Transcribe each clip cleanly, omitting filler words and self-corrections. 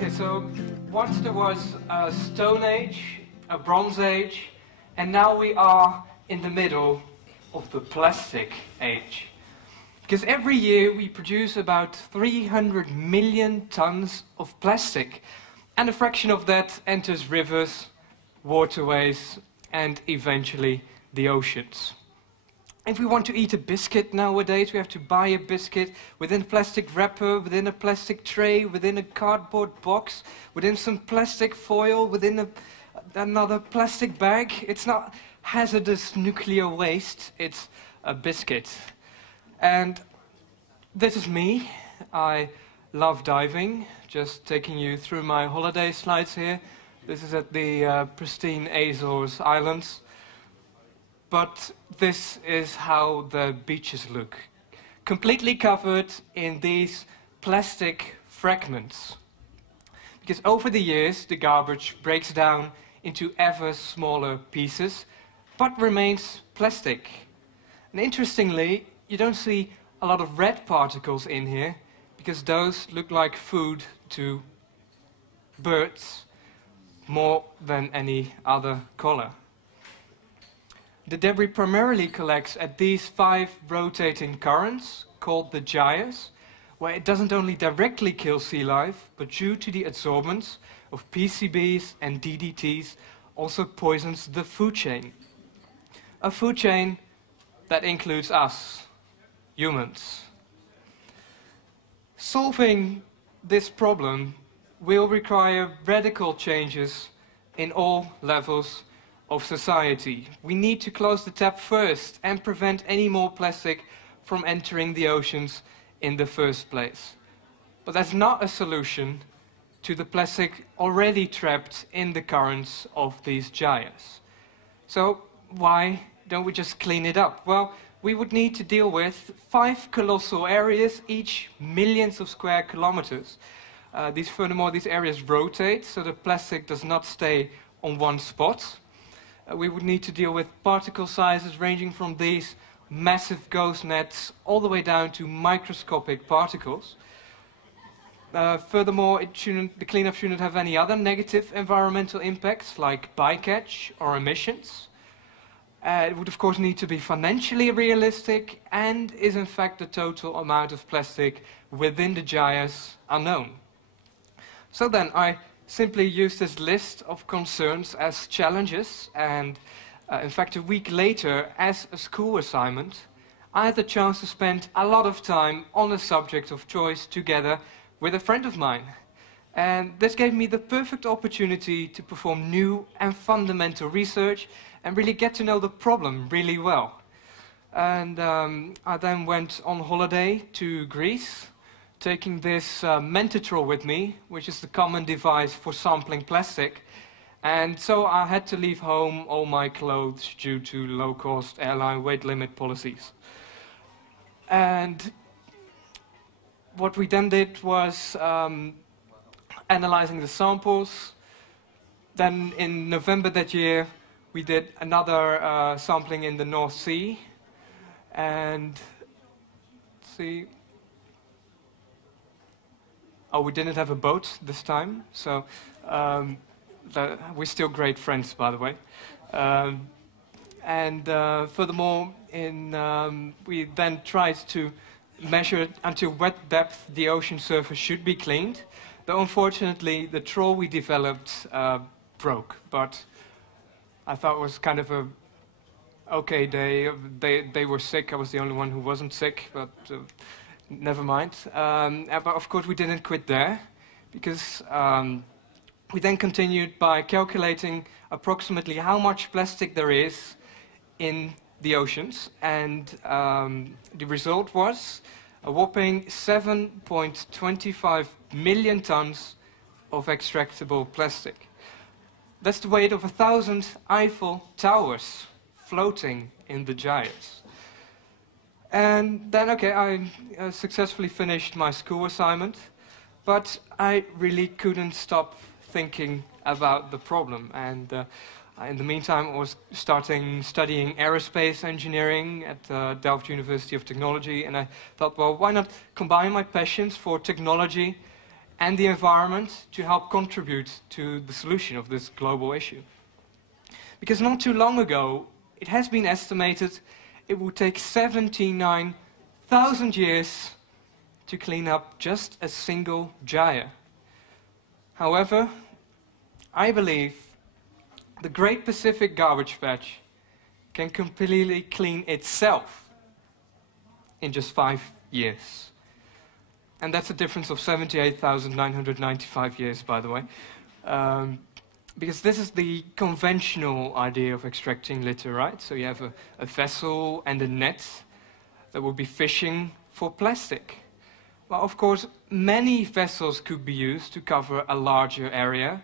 Okay, so once there was a Stone Age, a Bronze Age, and now we are in the middle of the Plastic Age. Because every year we produce about 300 million tons of plastic, and a fraction of that enters rivers, waterways, and eventually the oceans. If we want to eat a biscuit nowadays, we have to buy a biscuit within a plastic wrapper, within a plastic tray, within a cardboard box, within some plastic foil, within another plastic bag. It's not hazardous nuclear waste, it's a biscuit. And this is me. I love diving. Just taking you through my holiday slides here. This is at the pristine Azores Islands. But this is how the beaches look. Completely covered in these plastic fragments. Because over the years, the garbage breaks down into ever smaller pieces, but remains plastic. And interestingly, you don't see a lot of red particles in here, because those look like food to birds more than any other color. The debris primarily collects at these 5 rotating currents, called the gyres, where it doesn't only directly kill sea life, but due to the adsorbents of PCBs and DDTs, also poisons the food chain. A food chain that includes us, humans. Solving this problem will require radical changes in all levels of society. We need to close the tap first and prevent any more plastic from entering the oceans in the first place. But that's not a solution to the plastic already trapped in the currents of these gyres. So why don't we just clean it up? Well, we would need to deal with 5 colossal areas, each millions of square kilometers. Furthermore, these areas rotate, so the plastic does not stay on one spot. We would need to deal with particle sizes ranging from these massive ghost nets all the way down to microscopic particles. Furthermore, the cleanup shouldn't have any other negative environmental impacts like bycatch or emissions. It would of course need to be financially realistic and is in fact the total amount of plastic within the gyres unknown. So then I simply use this list of concerns as challenges, and in fact a week later, as a school assignment, I had the chance to spend a lot of time on a subject of choice together with a friend of mine. And this gave me the perfect opportunity to perform new and fundamental research and really get to know the problem really well. And I then went on holiday to Greece, taking this Mentatrol with me, which is the common device for sampling plastic. And so I had to leave home all my clothes due to low-cost airline weight limit policies. And what we then did was analyzing the samples. Then in November that year, we did another sampling in the North Sea. And let's see. Oh, we didn't have a boat this time, so we're still great friends, by the way. Furthermore, we then tried to measure until what depth the ocean surface should be cleaned. Though unfortunately, the trawl we developed broke, but I thought it was kind of a okay day. They were sick. I was the only one who wasn't sick, but never mind. But of course, we didn't quit there, because we then continued by calculating approximately how much plastic there is in the oceans, and the result was a whopping 7.25 million tons of extractable plastic. That's the weight of 1,000 Eiffel Towers floating in the gyres. And then, okay, I successfully finished my school assignment, but I really couldn't stop thinking about the problem. And in the meantime, I was studying aerospace engineering at Delft University of Technology, and I thought, well, why not combine my passions for technology and the environment to help contribute to the solution of this global issue. Because not too long ago, it has been estimated it would take 79,000 years to clean up just a single gyre. However, I believe the Great Pacific Garbage Patch can completely clean itself in just 5 years. And that's a difference of 78,995 years, by the way. Because this is the conventional idea of extracting litter, right? So you have a vessel and a net that will be fishing for plastic. Well, of course, many vessels could be used to cover a larger area,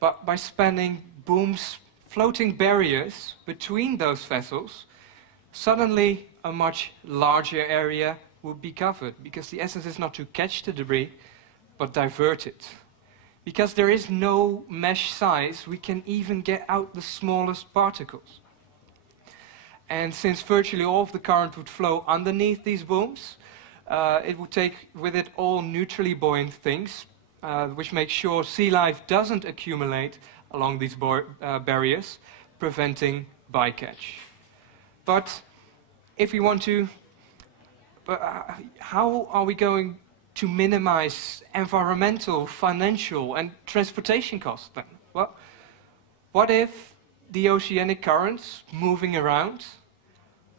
but by spanning booms, floating barriers between those vessels, suddenly a much larger area would be covered, because the essence is not to catch the debris, but divert it. Because there is no mesh size, we can even get out the smallest particles. And since virtually all of the current would flow underneath these booms, it would take with it all neutrally buoyant things, which make sure sea life doesn't accumulate along these barriers, preventing bycatch. But if we want to, how are we going to minimize environmental, financial, and transportation costs then? Well, what if the oceanic currents moving around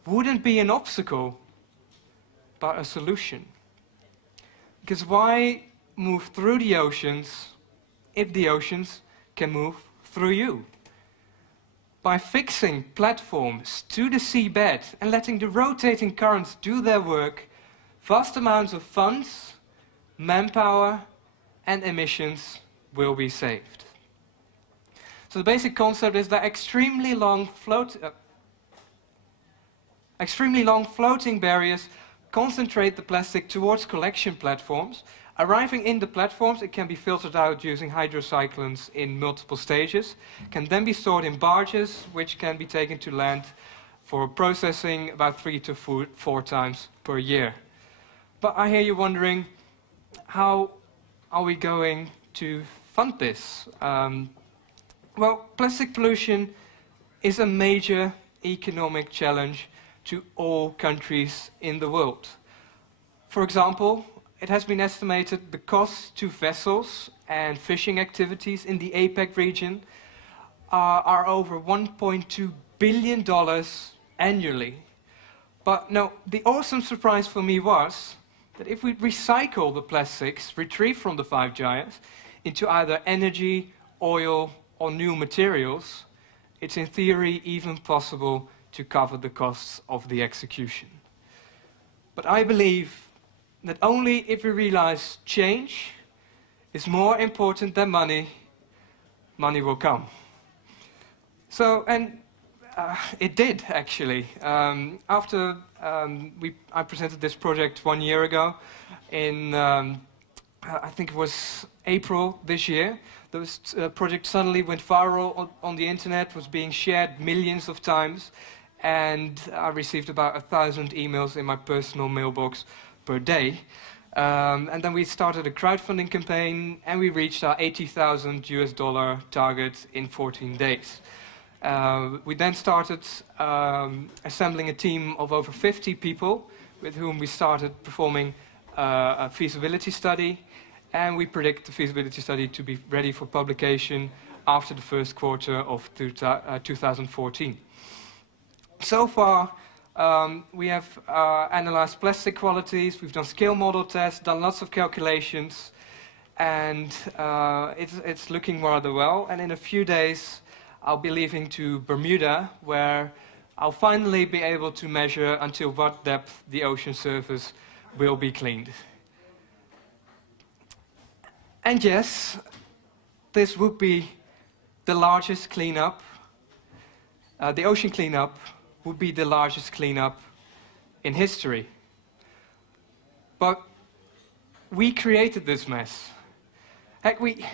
wouldn't be an obstacle, but a solution? Because why move through the oceans if the oceans can move through you? By fixing platforms to the seabed and letting the rotating currents do their work, vast amounts of funds, manpower, and emissions will be saved. So the basic concept is that extremely long floating barriers concentrate the plastic towards collection platforms. Arriving in the platforms, it can be filtered out using hydrocyclones in multiple stages, can then be stored in barges, which can be taken to land for processing about 3 to 4 times per year. But I hear you wondering, how are we going to fund this? Well, plastic pollution is a major economic challenge to all countries in the world. For example, it has been estimated the costs to vessels and fishing activities in the APEC region are over $1.2 billion annually. But no, the awesome surprise for me was that if we recycle the plastics retrieved from the 5 gyres into either energy, oil, or new materials, it's in theory even possible to cover the costs of the execution. But I believe that only if we realize change is more important than money, money will come. So, and it did actually. After I presented this project 1 year ago, in I think it was April this year, this project suddenly went viral on the internet, was being shared millions of times, and I received about 1,000 emails in my personal mailbox per day. And then we started a crowdfunding campaign, and we reached our $80,000 target in 14 days. We then started assembling a team of over 50 people with whom we started performing a feasibility study, and we predict the feasibility study to be ready for publication after the first quarter of 2014. So far, we have analyzed plastic qualities, we've done scale model tests, done lots of calculations, and it's looking rather well. And in a few days, I'll be leaving to Bermuda, where I'll finally be able to measure until what depth the ocean surface will be cleaned. And yes, this would be the largest cleanup. The ocean cleanup would be the largest cleanup in history. But we created this mess. Heck, we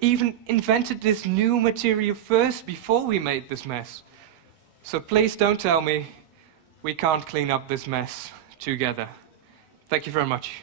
even invented this new material first before we made this mess. So please don't tell me we can't clean up this mess together. Thank you very much.